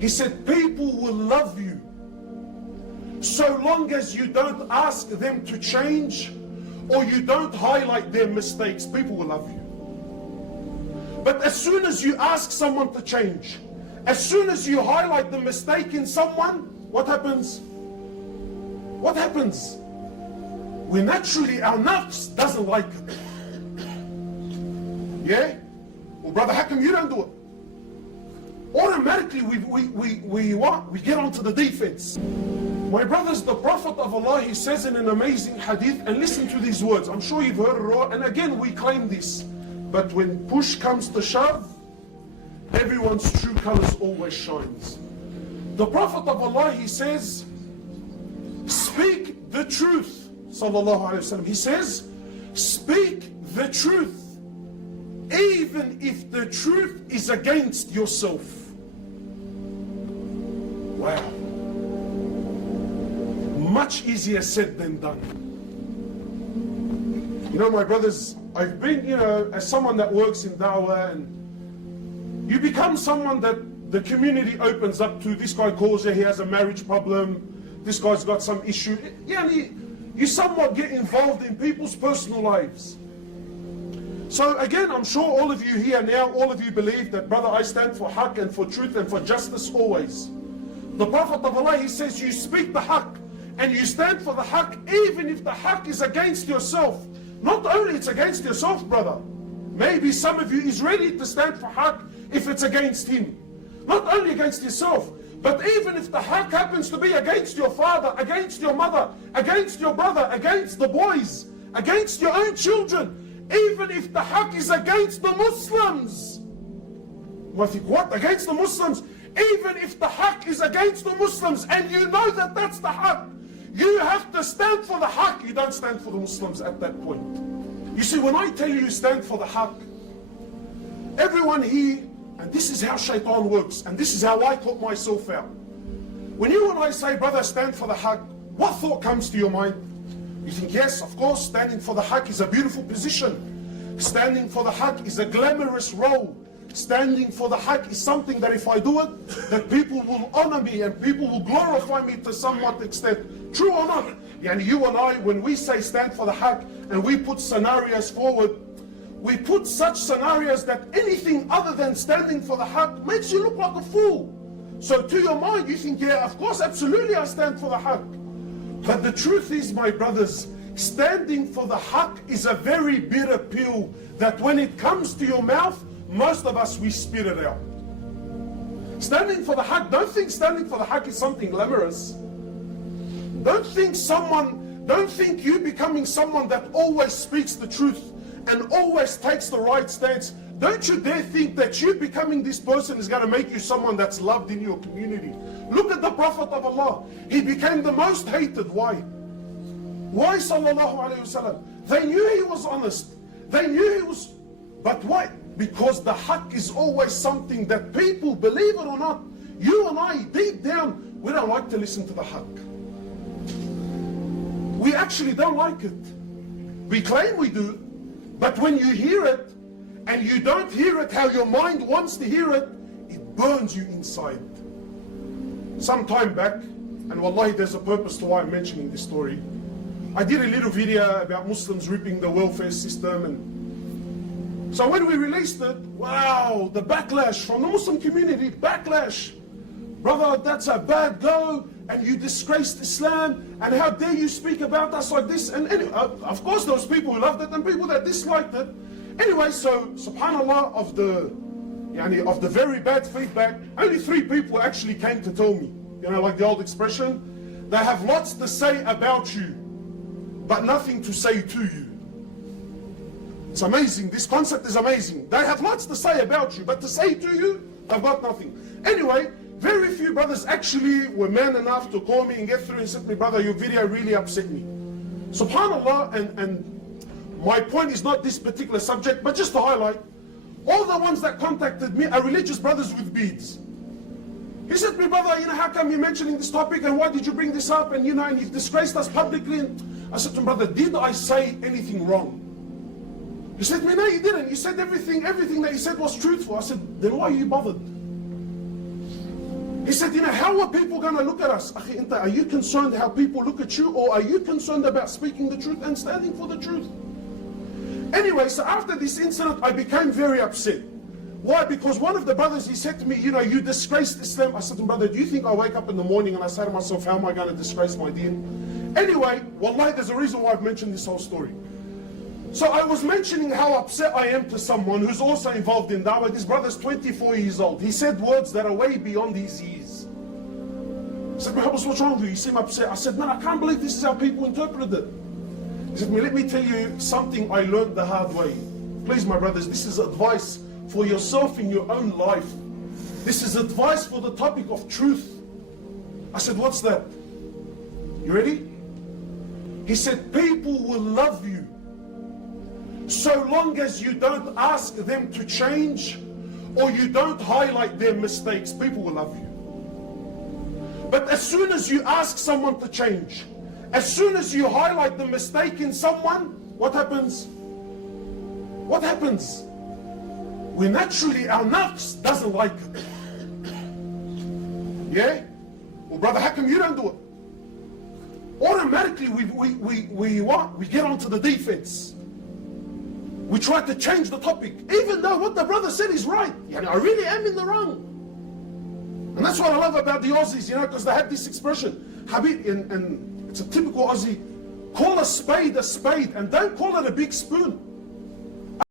He said, people will love you so long as you don't ask them to change or you don't highlight their mistakes. People will love you. But as soon as you ask someone to change, as soon as you highlight the mistake in someone, what happens? What happens? We naturally, our nafs doesn't like it. Yeah? Well, brother, how come you don't do it? Automatically we get onto the defense. My brothers, the Prophet of Allah, he says in an amazing hadith, and listen to these words, I'm sure you've heard it all, and again we claim this, but when push comes to shove, everyone's true colors always shines. The Prophet of Allah, he says, speak the truth, sallallahu alayhi wasallam. He says, speak the truth, even if the truth is against yourself. Wow. Much easier said than done. You know, my brothers, I've been, as someone that works in da'wah, and you become someone that the community opens up to. This guy calls you, he has a marriage problem, this guy's got some issue. Yeah, you somewhat get involved in people's personal lives. So again, I'm sure all of you here now, all of you believe that, brother, I stand for haqq and for truth and for justice always. The Prophet of Allah, he says, you speak the haqq and you stand for the haqq even if the haqq is against yourself. Not only it's against yourself, brother. Maybe some of you is ready to stand for haqq if it's against him. Not only against yourself, but even if the haqq happens to be against your father, against your mother, against your brother, against the boys, against your own children, even if the haqq is against the Muslims. I think, what? Against the Muslims? Even if the haqq is against the Muslims and you know that that's the haqq, you have to stand for the haqq. You don't stand for the Muslims at that point. You see, when I tell you stand for the haqq, everyone here, and this is how shaitan works, and this is how I caught myself out. When you and I say, brother, stand for the haqq, what thought comes to your mind? You think, yes, of course, standing for the haqq is a beautiful position. Standing for the haqq is a glamorous role. Standing for the haqq is something that if I do it, that people will honor me and people will glorify me to somewhat extent. True or not? And you and I, when we say stand for the haqq and we put scenarios forward, we put such scenarios that anything other than standing for the haqq makes you look like a fool. So to your mind, you think, yeah, of course, absolutely I stand for the haqq. But the truth is, my brothers, standing for the haqq is a very bitter pill that when it comes to your mouth, most of us, we spit it out. Standing for the haqq, don't think standing for the haqq is something glamorous. Don't think you becoming someone that always speaks the truth and always takes the right stance. Don't you dare think that you becoming this person is going to make you someone that's loved in your community. Look at the Prophet of Allah. He became the most hated. Why? Why, sallallahu alayhi wasallam? They knew he was honest. They knew he was... But why? Because the haqq is always something that people, believe it or not, you and I, deep down, we don't like to listen to the haqq. We actually don't like it. We claim we do, but when you hear it, and you don't hear it how your mind wants to hear it, it burns you inside. Some time back, and wallahi there's a purpose to why I'm mentioning this story, I did a little video about Muslims ripping the welfare system, and so when we released it, wow, the backlash from the Muslim community, backlash. Brother, that's a bad go, and you disgraced Islam, and how dare you speak about us like this? And anyway, of course there was people who loved it and people that disliked it. Anyway, so subhanallah, of the very bad feedback, only 3 people actually came to tell me, like the old expression, they have lots to say about you, but nothing to say to you. It's amazing. This concept is amazing. They have lots to say about you, but to say to you, they've got nothing. Anyway, very few brothers actually were man enough to call me and get through and say to me, brother, your video really upset me. Subhanallah, and my point is not this particular subject, but just to highlight, all the ones that contacted me are religious brothers with beads. He said to me, brother, how come you're mentioning this topic, and why did you bring this up, and and you've disgraced us publicly. And I said to him, brother, did I say anything wrong? He said to me, no, you didn't. You said everything that you said was truthful. I said, then why are you bothered? He said, you know, how are people going to look at us? Akhi, are you concerned how people look at you, or are you concerned about speaking the truth and standing for the truth? Anyway, so after this incident, I became very upset. Why? Because one of the brothers, he said to me, you know, you disgraced Islam. I said to him, brother, do you think I wake up in the morning and I say to myself, how am I going to disgrace my deen? Anyway, wallahi, there's a reason why I've mentioned this whole story. So I was mentioning how upset I am to someone who's also involved in da'wah. This brother's 24 years old. He said words that are way beyond his years. I said, Hoblos, what's wrong with you? You seem upset. I said, man, I can't believe this is how people interpret it. He said, let me tell you something I learned the hard way. Please, my brothers, this is advice for yourself in your own life. This is advice for the topic of truth. I said, what's that? You ready? He said, people will love you so long as you don't ask them to change, or you don't highlight their mistakes. People will love you. But as soon as you ask someone to change, as soon as you highlight the mistake in someone, what happens? What happens? We naturally, our nafs doesn't like it. Yeah? Well, brother, how come you don't do it? Automatically, we get onto the defense. We try to change the topic, even though what the brother said is right. You know, I really am in the wrong. And that's what I love about the Aussies, you know, because they have this expression, Habib, and it's a typical Aussie, call a spade, and don't call it a big spoon.